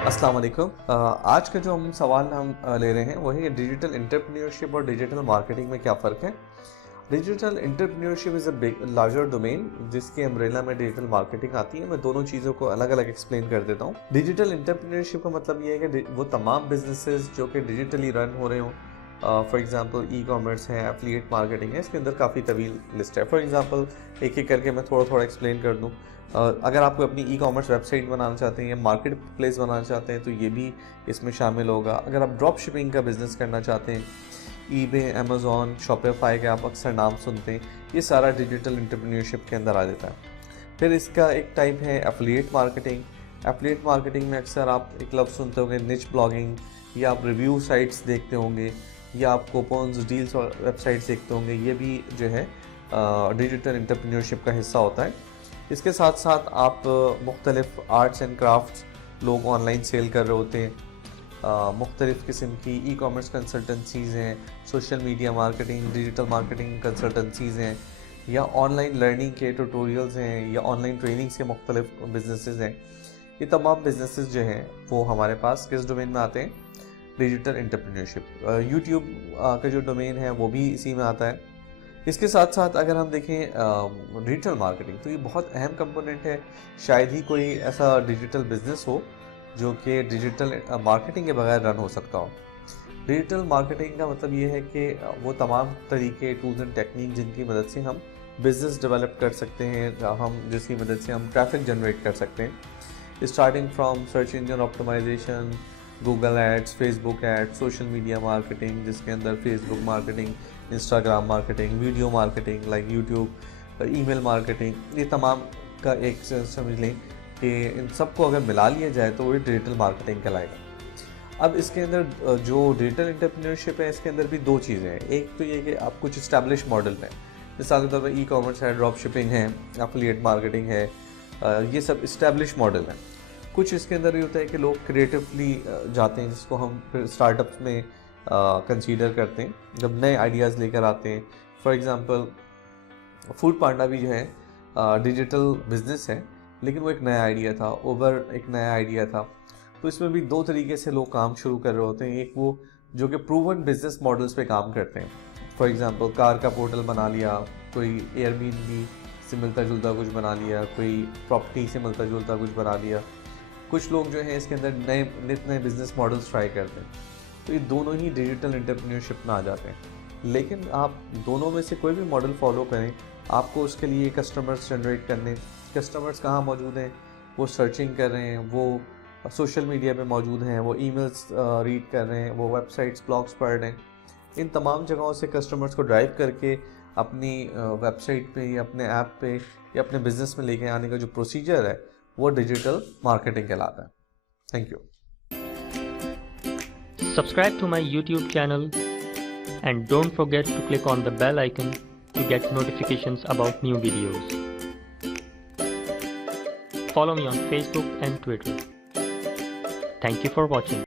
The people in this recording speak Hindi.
अस्सलाम वालेकुम। आज का जो हम सवाल ले रहे हैं वो है डिजिटल एंटरप्रेन्योरशिप और डिजिटल मार्केटिंग में क्या फ़र्क है। Digital entrepreneurship is a big larger domain जिसके अम्ब्रेला में डिजिटल मार्केटिंग आती है। मैं दोनों चीज़ों को अलग अलग एक्सप्लेन कर देता हूँ। डिजिटल एंटरप्रेन्योरशिप का मतलब ये है कि वो तमाम बिजनेसेस जो कि डिजिटली रन हो रहे हों, फॉर एग्जांपल ई कॉमर्स है, एफिलिएट मार्केटिंग है, इसके अंदर काफ़ी तवील लिस्ट है। फॉर एग्जांपल एक एक करके मैं थोड़ा थोड़ा एक्सप्लेन कर दूँ। अगर आप अपनी ई कॉमर्स वेबसाइट बनाना चाहते हैं या मार्केट प्लेस बनाना चाहते हैं तो ये भी इसमें शामिल होगा। अगर आप ड्रॉप शिपिंग का बिज़नेस करना चाहते हैं, ईबे, अमेज़ॉन, शॉपिफाई के आप अक्सर नाम सुनते हैं, ये सारा डिजिटल एंटरप्रेन्योरशिप के अंदर आ जाता है। फिर इसका एक टाइप है एफिलिएट मार्केटिंग। एफिलिएट मार्केटिंग में अक्सर आप एक लफ्ज़ सुनते होंगे निच ब्लॉगिंग, या आप रिव्यू साइट्स देखते होंगे, या आप कूपन्स, डील्स और वेबसाइट्स देखते होंगे। ये भी जो है डिजिटल एंटरप्रेन्योरशिप का हिस्सा होता है। इसके साथ साथ आप मुख्तलिफ आर्ट्स एंड क्राफ्ट्स लोग ऑनलाइन सेल कर रहे होते हैं। मुख्तलिफ़ किस्म की ई कॉमर्स कंसल्टेंसीज़ हैं, social media marketing, digital marketing consultancies हैं, या ऑनलाइन लर्निंग के ट्यूटोरियल्स हैं, या ऑनलाइन ट्रेनिंग्स के मुख्तलिफ बिजनेसेस हैं। ये तमाम बिजनेसेस जो हैं वो हमारे पास किस डोमेन में आते हैं? Digital entrepreneurship. यूट्यूब का जो डोमेन है वो भी इसी में आता है। इसके साथ साथ अगर हम देखें डिजिटल मार्केटिंग, तो ये बहुत अहम कंपोनेंट है। शायद ही कोई ऐसा डिजिटल बिजनेस हो जो कि डिजिटल मार्केटिंग के बगैर रन हो सकता हो। डिजिटल मार्केटिंग का मतलब ये है कि वो तमाम तरीके, टूल्स एंड टेक्निक जिनकी मदद से हम बिज़नेस डेवलप कर सकते हैं, हम जिसकी मदद से हम ट्रैफिक जनरेट कर सकते हैं, starting from search engine optimisation, Google ads, Facebook ads, social media marketing जिसके अंदर Facebook marketing, Instagram marketing, video marketing like YouTube, email marketing, ये तमाम का एक समझ लें कि इन सबको अगर मिला लिया जाए तो वो डिजिटल मार्केटिंग कहलाएगा। अब इसके अंदर जो डिजिटल एंटरप्रेन्योरशिप है, इसके अंदर भी दो चीज़ें हैं। एक तो ये कि आप कुछ इस्टेब्लिश मॉडल में, मिसाल के तौर पर ई कॉमर्स है, ड्रॉप शिपिंग है, एफिलिएट मार्केटिंग है, ये सब इस्टेब्लिश मॉडल हैं। कुछ इसके अंदर ये होता है कि लोग क्रिएटिवली जाते हैं, जिसको हम फिर स्टार्टअप्स में कंसीडर करते हैं, जब नए आइडियाज़ लेकर आते हैं। फॉर एग्जांपल फूड पांडा भी जो है डिजिटल बिजनेस है, लेकिन वो एक नया आइडिया था। उबर एक नया आइडिया था। तो इसमें भी दो तरीके से लोग काम शुरू कर रहे होते हैं। एक वो जो कि प्रूवन बिजनेस मॉडल्स पे काम करते हैं। फॉर एग्जांपल कार का पोर्टल बना लिया, कोई एयरबीएनबी से मिलता जुलता कुछ बना लिया, कोई प्रॉपर्टी से मिलता जुलता कुछ बना लिया। कुछ लोग जो हैं इसके अंदर नित नए बिजनेस मॉडल्स ट्राई करते हैं। तो ये दोनों ही डिजिटल एंटरप्रेन्योरशिप में आ जाते हैं। लेकिन आप दोनों में से कोई भी मॉडल फॉलो करें, आपको उसके लिए कस्टमर्स जनरेट करने, कस्टमर्स कहाँ मौजूद हैं, वो सर्चिंग कर रहे हैं, वो सोशल मीडिया पे मौजूद हैं, वो ईमेल्स रीड कर रहे हैं, वो वेबसाइट्स, ब्लॉग्स पढ़ रहे हैं। इन तमाम जगहों से कस्टमर्स को ड्राइव करके अपनी वेबसाइट पे या अपने ऐप पे या अपने बिजनेस में लेके आने का जो प्रोसीजर है वो डिजिटल मार्केटिंग कहलाता है। Thank you. Subscribe to my YouTube channel and don't forget to click on the bell icon to get notifications about new videos. Follow me on Facebook and Twitter. Thank you for watching.